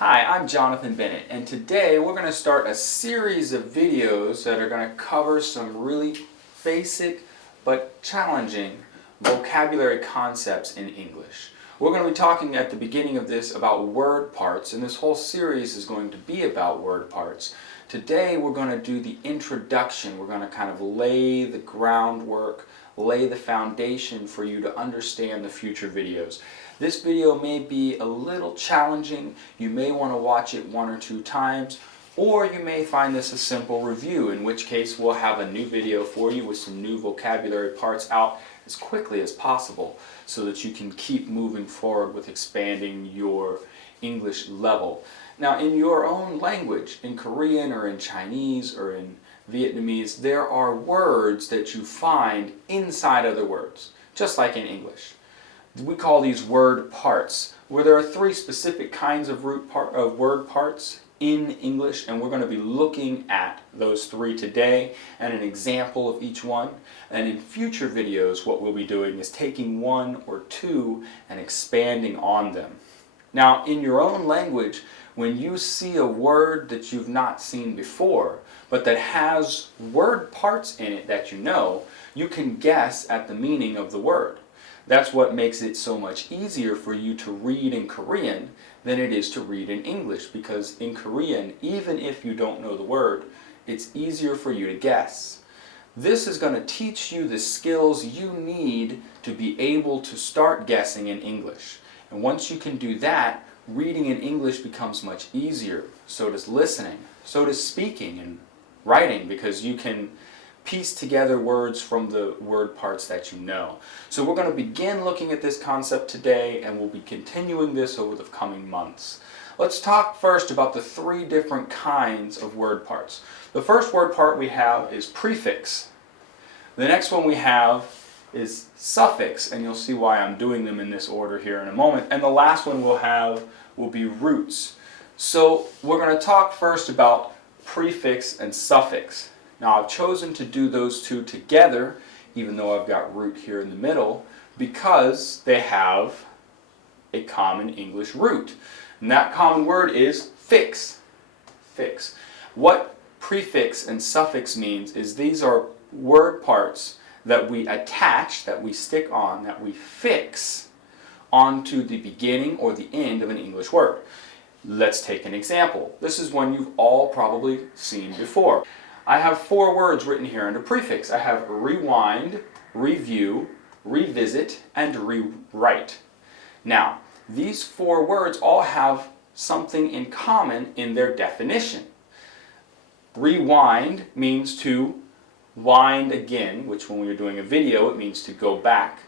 Hi, I'm Jonathan Bennett, and today we're going to start a series of videos that are going to cover some really basic but challenging vocabulary concepts in English. We're going to be talking at the beginning of this about word parts, and this whole series is going to be about word parts. Today we're going to do the introduction. We're going to kind of lay the groundwork, lay the foundation for you to understand the future videos. This video may be a little challenging. You may want to watch it one or two times, or you may find this a simple review, in which case we'll have a new video for you with some new vocabulary parts out as quickly as possible so that you can keep moving forward with expanding your English level. Now, in your own language, in Korean or in Chinese or in Vietnamese, there are words that you find inside other words, just like in English. We call these word parts, where there are three specific kinds of word parts in English, and we're going to be looking at those three today and an example of each one. And in future videos, what we'll be doing is taking one or two and expanding on them. Now, in your own language, when you see a word that you've not seen before, but that has word parts in it that you can guess at the meaning of the word. That's what makes it so much easier for you to read in Korean than it is to read in English, because in Korean, even if you don't know the word, it's easier for you to guess. This is going to teach you the skills you need to be able to start guessing in English. And once you can do that, reading in English becomes much easier. So does listening, so does speaking and writing, because you can piece together words from the word parts that you know. So we're going to begin looking at this concept today, and we'll be continuing this over the coming months. Let's talk first about the three different kinds of word parts. The first word part we have is prefix. The next one we have is suffix, and you'll see why I'm doing them in this order here in a moment. And the last one we'll have will be roots. So we're going to talk first about prefix and suffix. Now, I've chosen to do those two together, even though I've got root here in the middle, because they have a common English root. And that common word is fix. Fix. What prefix and suffix means is these are word parts that we attach, that we stick on, that we fix onto the beginning or the end of an English word. Let's take an example. This is one you've all probably seen before. I have four words written here under prefix. I have rewind, review, revisit, and rewrite. Now, these four words all have something in common in their definition. Rewind means to wind again, which when we're doing a video, it means to go back.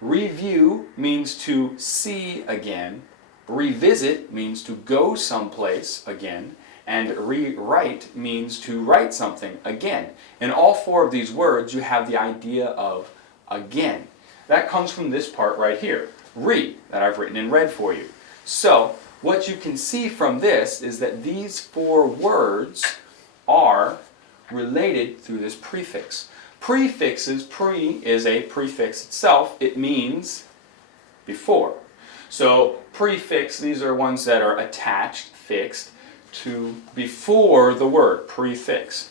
Review means to see again. Revisit means to go someplace again. And rewrite means to write something again. In all four of these words, you have the idea of again. That comes from this part right here, re, that I've written in red for you. So, what you can see from this is that these four words are related through this prefix. Prefixes, pre is a prefix itself. It means before. So, prefix, these are ones that are attached, fixed, to before the word, prefix.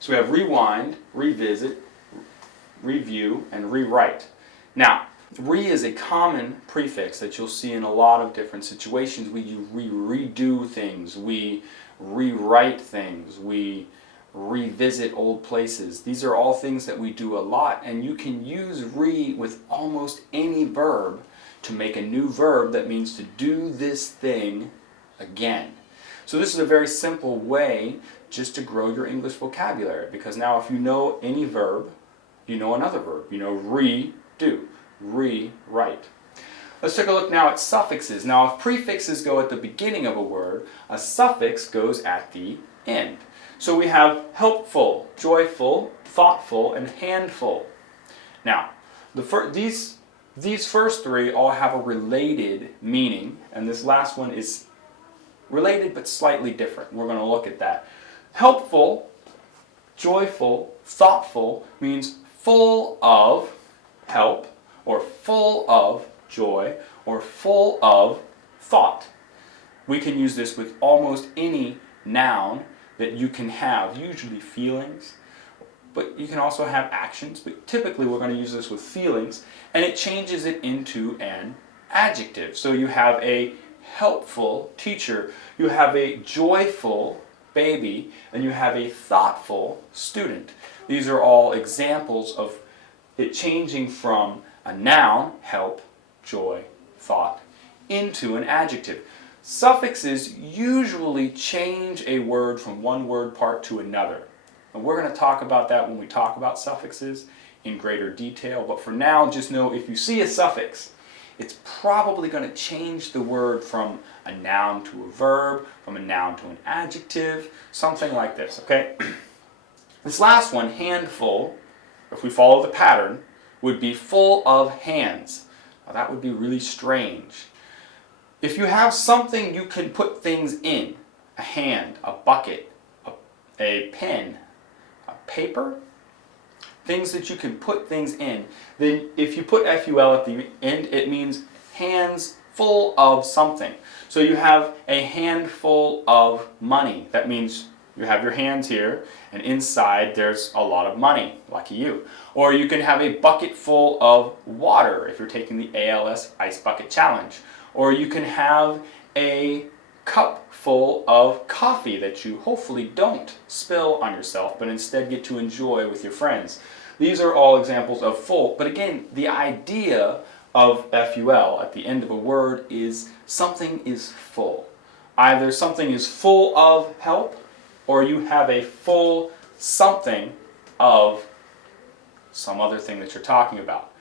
So we have rewind, revisit, review, and rewrite. Now, re is a common prefix that you'll see in a lot of different situations. We redo things, we rewrite things, we revisit old places. These are all things that we do a lot, and you can use re with almost any verb to make a new verb that means to do this thing again. So this is a very simple way just to grow your English vocabulary, because now if you know any verb, you know another verb. You know redo, rewrite. Let's take a look now at suffixes. Now, if prefixes go at the beginning of a word, a suffix goes at the end. So we have helpful, joyful, thoughtful, and handful. Now, these first three all have a related meaning, and this last one is related but slightly different. We're going to look at that. Helpful, joyful, thoughtful means full of help, or full of joy, or full of thought. We can use this with almost any noun that you can have, usually feelings, but you can also have actions, but typically we're going to use this with feelings, and it changes it into an adjective. So you have a helpful teacher, you have a joyful baby, and you have a thoughtful student. These are all examples of it changing from a noun, help, joy, thought, into an adjective. Suffixes usually change a word from one word part to another. And we're going to talk about that when we talk about suffixes in greater detail. But for now, just know if you see a suffix, it's probably going to change the word from a noun to a verb, from a noun to an adjective, something like this, okay? This last one, handful, if we follow the pattern, would be full of hands. Now that would be really strange. If you have something you can put things in, a hand, a bucket, a pen, a paper, things that you can put things in, then if you put FUL at the end, it means hands full of something. So you have a handful of money. That means you have your hands here, and inside there's a lot of money, lucky you. Or you can have a bucket full of water if you're taking the ALS Ice Bucket Challenge. Or you can have a cup full of coffee that you hopefully don't spill on yourself, but instead get to enjoy with your friends. These are all examples of full, but again, the idea of FUL at the end of a word is something is full. Either something is full of help, or you have a full something of some other thing that you're talking about.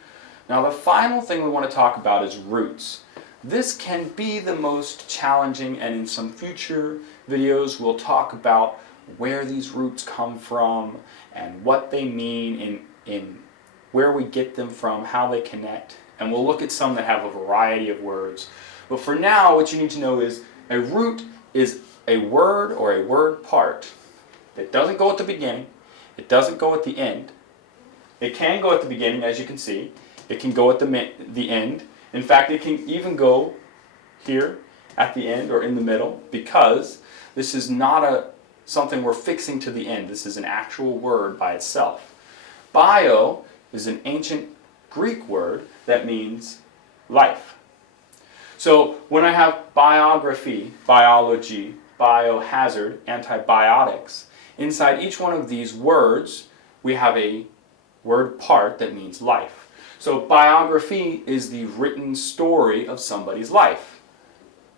Now the final thing we want to talk about is roots. This can be the most challenging, and in some future videos we'll talk about where these roots come from and what they mean in where we get them from, how they connect, and we'll look at some that have a variety of words. But for now, what you need to know is a root is a word or a word part that doesn't go at the beginning, it doesn't go at the end. It can go at the beginning, as you can see. It can go at the end. In fact, it can even go here at the end or in the middle, because this is not something we're fixing to the end. This is an actual word by itself. Bio is an ancient Greek word that means life. So when I have biography, biology, biohazard, antibiotics, inside each one of these words we have a word part that means life. So biography is the written story of somebody's life.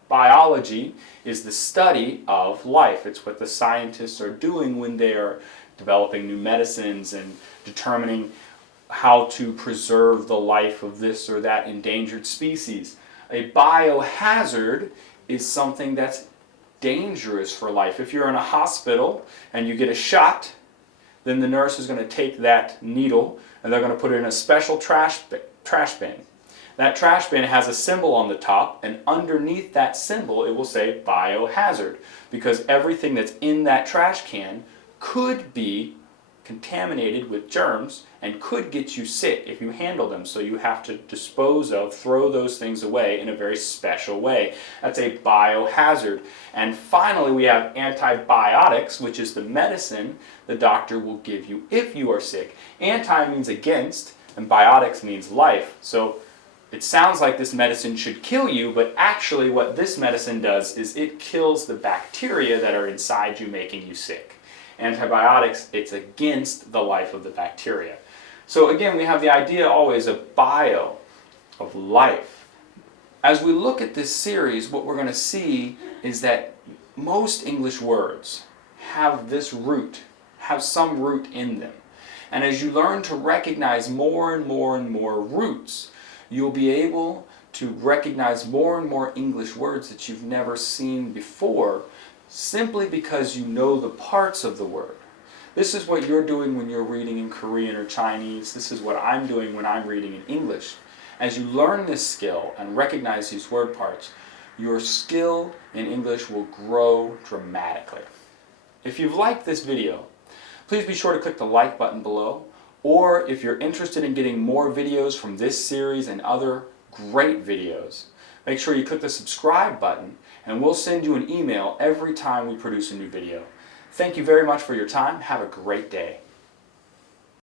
Biology is the study of life. It's what the scientists are doing when they are developing new medicines and determining how to preserve the life of this or that endangered species. A biohazard is something that's dangerous for life. If you're in a hospital and you get a shot, then the nurse is going to take that needle and they're going to put it in a special trash bin. That trash bin has a symbol on the top, and underneath that symbol it will say biohazard, because everything that's in that trash can could be contaminated with germs and could get you sick if you handle them. So you have to dispose of, throw those things away in a very special way. That's a biohazard. And finally we have antibiotics, which is the medicine the doctor will give you if you are sick. Anti means against, and biotics means life. So it sounds like this medicine should kill you, but actually what this medicine does is it kills the bacteria that are inside you making you sick. Antibiotics, it's against the life of the bacteria. So again, we have the idea always of bio, of life. As we look at this series, what we're going to see is that most English words have this root, have some root in them. And as you learn to recognize more and more and more roots, you'll be able to recognize more and more English words that you've never seen before, simply because you know the parts of the word. This is what you're doing when you're reading in Korean or Chinese. This is what I'm doing when I'm reading in English. As you learn this skill and recognize these word parts, your skill in English will grow dramatically. If you've liked this video, please be sure to click the like button below, or if you're interested in getting more videos from this series and other great videos, make sure you click the subscribe button, and we'll send you an email every time we produce a new video. Thank you very much for your time. Have a great day.